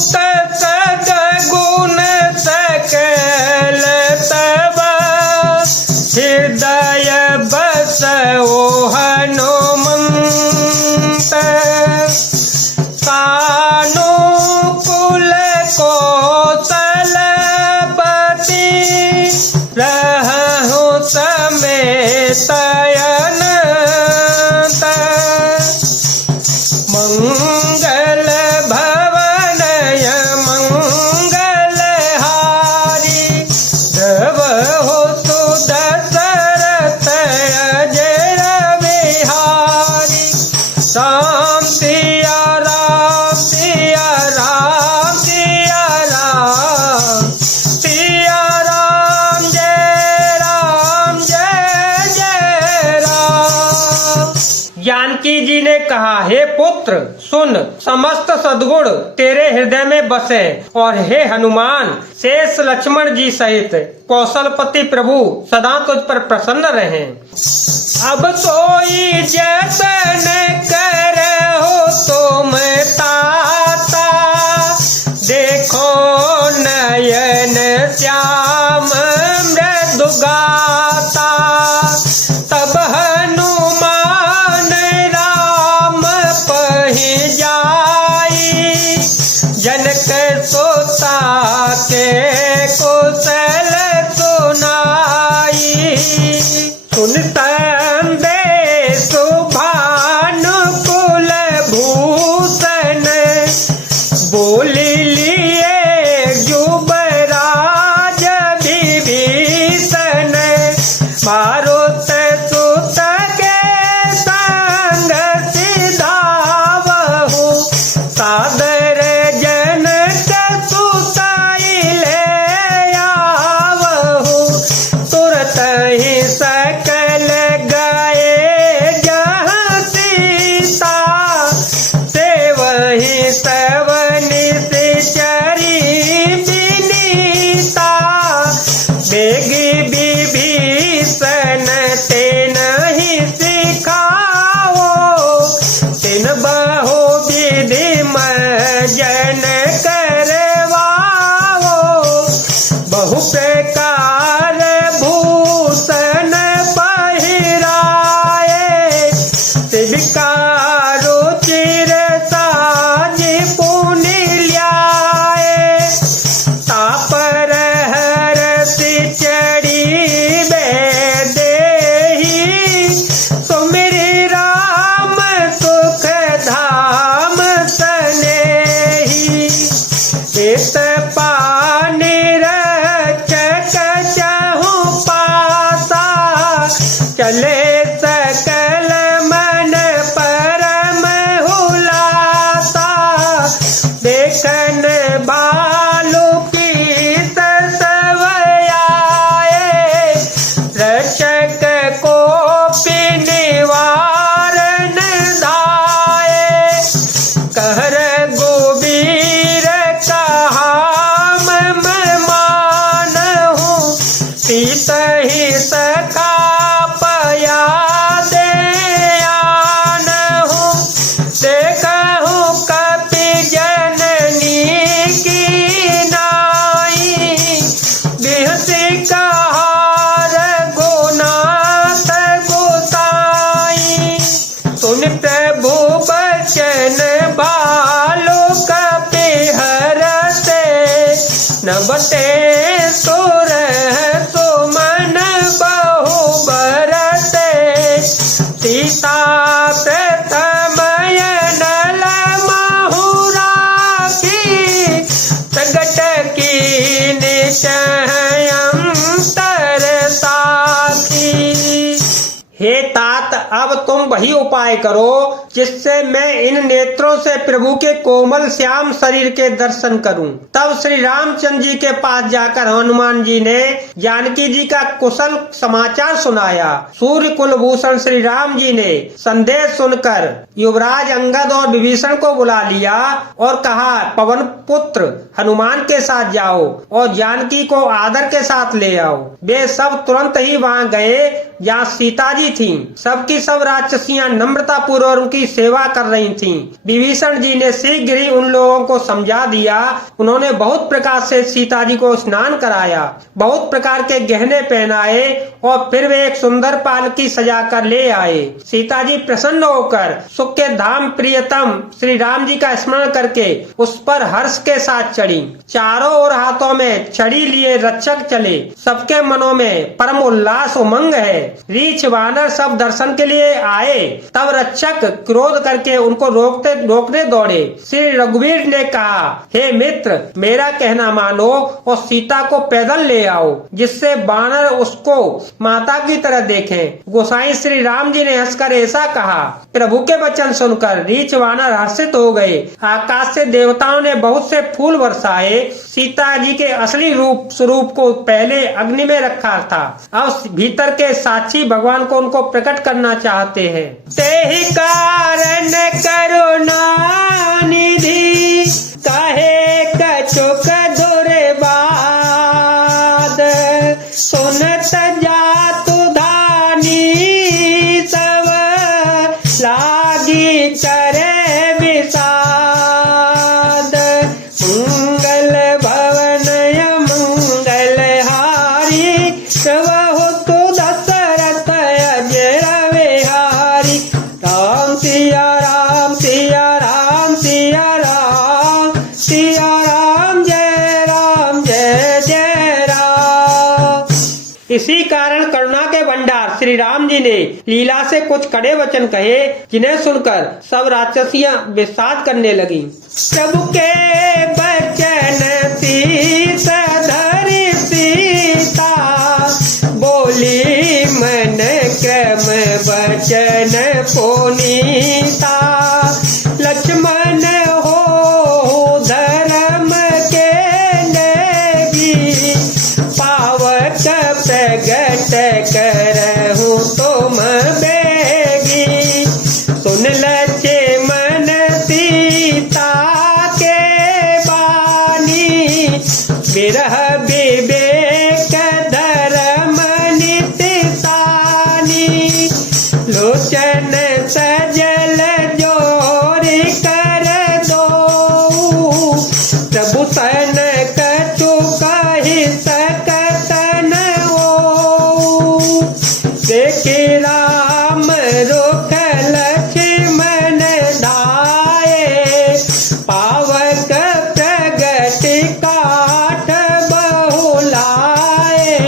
सद्गुण सकल तब हृदय बसो हनुमंत सानुकूल कौशलपति रहु समेत अनंत मंगल भवनय मंगलहारी द्रवहु सुदशरथ अजय विहारी राम सिया राम सिया राम सिया राम सिया राम जय राम। जानकी जी ने कहा, हे पुत्र सुन, समस्त सद्गुण तेरे हृदय में बसे और हे हनुमान शेष लक्ष्मण जी सहित कौशलपति प्रभु सदा तुझ पर प्रसन्न रहें। अब सोई जतन करहु तुम ताता देखो नयन श्याम मृदुगाता तब हनुमान राम पहि जाई जनक सोता के कुशल सुनाई सुन संदेश भानुकुल भूषण बोली लिए युवराज विभीषण मारुत सुत के संग सिधावहु सादर जनक सुताई ले आवहु तुरत ही सकल गए जहाँ सीता से वही सवनि से चरी विनीता बेगी विभीषण ते नहीं सिखाओ तिन बहु विधि जन करवाओ बहु प्रकार भूषण पहिराए शिवकारो चिर साजी पुनि ल्याए तापर हरसि चढ़ी बेदेही सुमिरि राम सुख धाम सनेही इत पानि रक्षक चहु पासा चले सकल मन परम हुलासा देखन बालु की सवयाए रक्षक को निवारण दाए कहर गोबीर कहा मम मानहु सीत ही सखा पया दे आनहु देखहु कपि जननी की नाई बिहसी कहार गुनाथ गोसाई सुन प्रभु बचन बालो कपि हरते नबते सुर सुमन बहु बरते सीता प्रथम नल महुराखी प्रगट की निश्चयंतर साखी। हे तात, अब तुम वही उपाय करो जिससे मैं इन नेत्रों से प्रभु के कोमल श्याम शरीर के दर्शन करूं। तब श्री रामचंद्र जी के पास जाकर हनुमान जी ने जानकी जी का कुशल समाचार सुनाया। सूर्य कुलभूषण श्री राम जी ने संदेश सुनकर युवराज अंगद और विभीषण को बुला लिया और कहा, पवन पुत्र हनुमान के साथ जाओ और जानकी को आदर के साथ ले आओ। वे सब तुरंत ही वहाँ गए जहाँ सीता जी थीं। सबकी सब राक्षस राक्षसियां नम्रता पूर्वक उनकी सेवा कर रही थीं। विभीषण जी ने शीघ्र ही उन लोगों को समझा दिया। उन्होंने बहुत प्रकार से सीता जी को स्नान कराया, बहुत प्रकार के गहने पहनाए और फिर वे एक सुंदर पालकी सजा कर ले आए। सीता जी प्रसन्न होकर सुख के धाम प्रियतम श्री राम जी का स्मरण करके उस पर हर्ष के साथ चढ़ी। चारों ओर हाथों में छड़ी लिए रक्षक चले। सबके मनों में परम उल्लास उमंग है। रीछ वानर सब दर्शन के लिए आए। तब रक्षक क्रोध करके उनको रोकने दौड़े। श्री रघुवीर ने कहा, हे मित्र, मेरा कहना मानो और सीता को पैदल ले आओ, जिससे वानर उसको माता की तरह देखें। गोसाई श्री राम जी ने हंसकर ऐसा कहा। प्रभु के वचन सुनकर रीछ वानर हर्षित हो गए। आकाश से देवताओं ने बहुत से फूल बरसाए। सीता जी के असली स्वरूप को पहले अग्नि में रखा था, अब भीतर के साक्षी भगवान को उनको प्रकट करना चाहते हैं। तेहि कारण करुणा निधि कहे कछुक दुर्बाद, सुनत जातु धानी सब लागी करे विषाद। मंगल भवन मंगल हारी प्रभु तु दशरथ अजर विहारी। राम सिया राम सिया राम सिया राम सिया राम जय जय राम। इसी कारण करुणा के भंडार श्री राम जी ने लीला से कुछ कड़े वचन कहे, जिन्हें सुनकर सब राक्षसियां विषाद करने लगी। प्रभु के वचन शीस धरि सीता, बोली मन क्रम वचन पुनीता। लक्ष्मण हो धर्म के नेगी, पावक प्रगट करहूँ तुम बेगी। सुन लक्ष्मण सीता के बानी, विरह विवेक धर्म नितिसानी। लोचन सजल जोरी कर दो, प्रभु सन कछु कहि सकत न हो। देखि राम रुख लक्ष्मण धाये, पावक प्रगट काठ बहुलाए।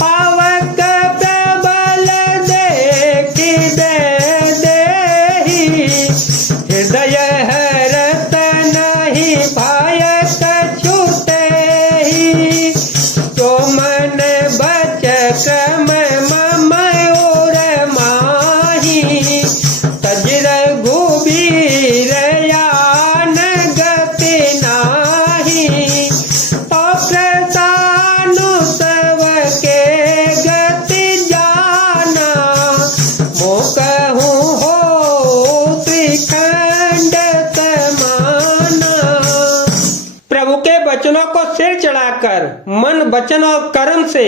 पावक प्रबल देखि देहि, हृदय हरत नहीं भय कछु तेहि। तो मन बच क्रम मम और माही, तज रघुबीर यान गति नाही। तो प्रसानु सब के गति जाना, मोकहूँ हो त्रिखंड समाना। प्रभु के वचनों को सिर चढ़ाकर मन वचन और कर्म से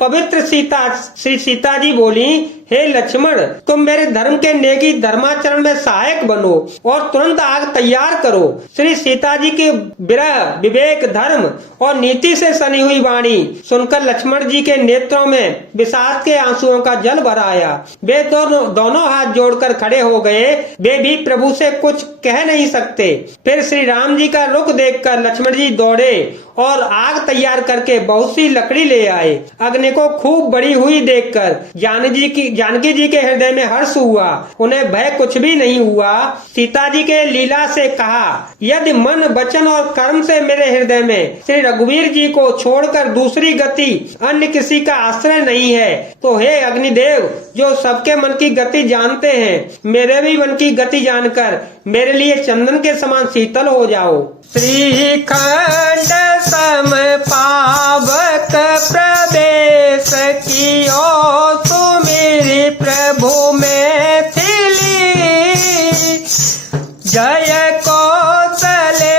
पवित्र श्री सीता जी बोली, हे लक्ष्मण, तुम मेरे धर्म के नेगी धर्माचरण में सहायक बनो और तुरंत आग तैयार करो। श्री सीता जी की विरह विवेक धर्म और नीति से सनी हुई वाणी सुनकर लक्ष्मण जी के नेत्रों में विषाद के आंसुओं का जल भर आया। वे दोनों हाथ जोड़कर खड़े हो गए। वे भी प्रभु से कुछ कह नहीं सकते। फिर श्री राम जी का रुख देखकर लक्ष्मण जी दौड़े और आग तैयार करके बहुत सी लकड़ी ले आए। अग्नि को खूब बड़ी हुई देखकर जानकी जी के हृदय में हर्ष हुआ। उन्हें भय कुछ भी नहीं हुआ। सीता जी के लीला से कहा, यदि मन वचन और कर्म से मेरे हृदय में श्री रघुवीर जी को छोड़कर दूसरी गति अन्य किसी का आश्रय नहीं है, तो हे अग्निदेव, जो सबके मन की गति जानते हैं, मेरे भी मन की गति जानकर मेरे लिए चंदन के समान शीतल हो जाओ। श्रीखंड सम पावक प्रवेश कियो, सुमिरि प्रभु में थिली। जय कौशले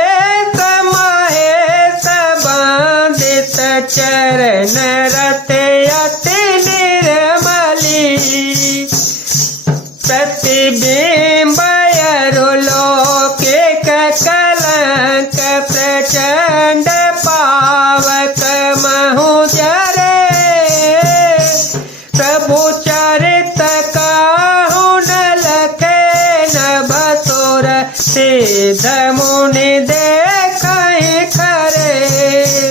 महेश बंदित चरण रते अति निर्मली। मुनि देखहि खरे,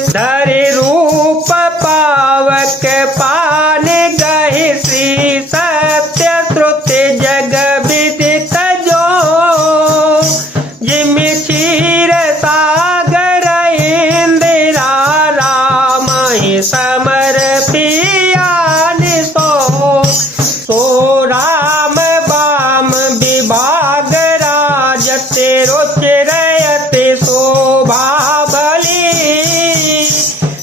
धरि रूप पावक पान गहि श्री सत्य श्रुति जग विदित जो, जिमि क्षीर सागर इंदिरा राम ही समर पियान सो, सो राम बाम विभाग राजते रुचिरयति शोभा बली,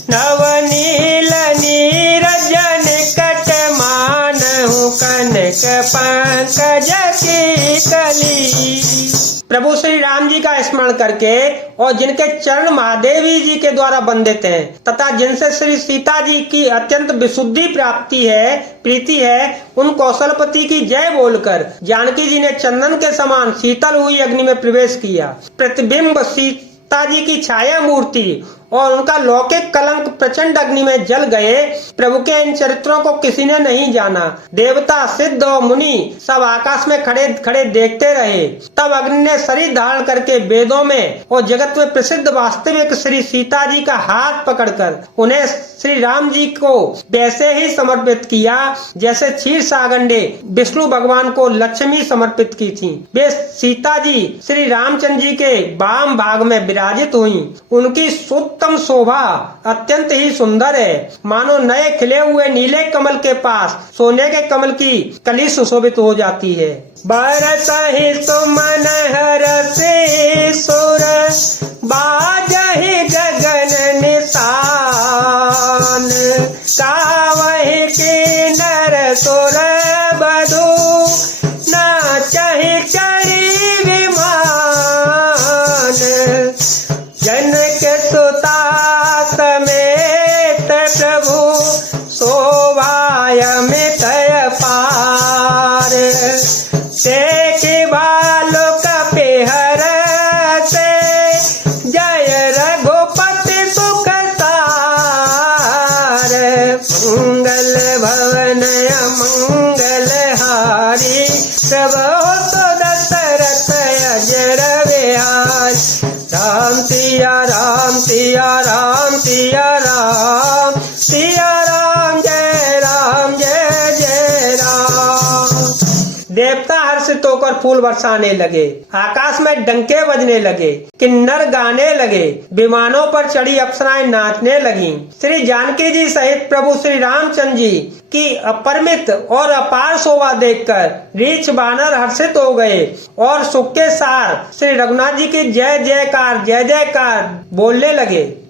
नवनील नीरजन कट मानहु कनक पंकज की कली। प्रभु श्री राम जी का स्मरण करके और जिनके चरण महादेवी जी के द्वारा वंदित हैं तथा जिनसे श्री सीता जी की अत्यंत विशुद्धि प्राप्ति है, प्रीति है, उन कौशलपति की जय बोलकर जानकी जी ने चंदन के समान शीतल हुई अग्नि में प्रवेश किया। प्रतिबिंब सीता जी की छाया मूर्ति और उनका लौकिक कलंक प्रचंड अग्नि में जल गए। प्रभु के इन चरित्रों को किसी ने नहीं जाना। देवता, सिद्ध और मुनि सब आकाश में खड़े खड़े देखते रहे। तब अग्नि ने शरीर धारण करके वेदों में और जगत में प्रसिद्ध वास्तविक श्री सीता जी का हाथ पकड़कर उन्हें श्री राम जी को वैसे ही समर्पित किया जैसे क्षीर सागंडे विष्णु भगवान को लक्ष्मी समर्पित की थी। वे सीता जी श्री रामचंद्र जी के वाम भाग में विराजित हुई। उनकी उत्तम शोभा अत्यंत ही सुंदर है, मानो नए खिले हुए नीले कमल के पास सोने के कमल की कली सुशोभित हो जाती है। बरसहि सुमन हरषि सुर, बाजहि गगन निशान, गावहि किन्नर सुर बधु, नाचहि चढ़ि विमान, जनक सुता समेत प्रभु शोभायमित अपार, देखि भालुक बिहरते, जय रघुपति सुख सार, मंगल भवन अमंगल हारी, प्रभु दशरथ अजर बिहारी। राम सिया राम सिया राम सिया राम, सिया राम जय जय राम। देवता हर्षित होकर फूल बरसाने लगे, आकाश में डंके बजने लगे, किन्नर गाने लगे, विमानों पर चढ़ी अप्सराएं नाचने लगीं। श्री जानकी जी सहित प्रभु श्री रामचंद्र जी की अपरिमित और अपार शोभा देखकर रीछ बानर हर्षित हो गए और सुख के सार श्री रघुनाथ जी की जय जयकार बोलने लगे।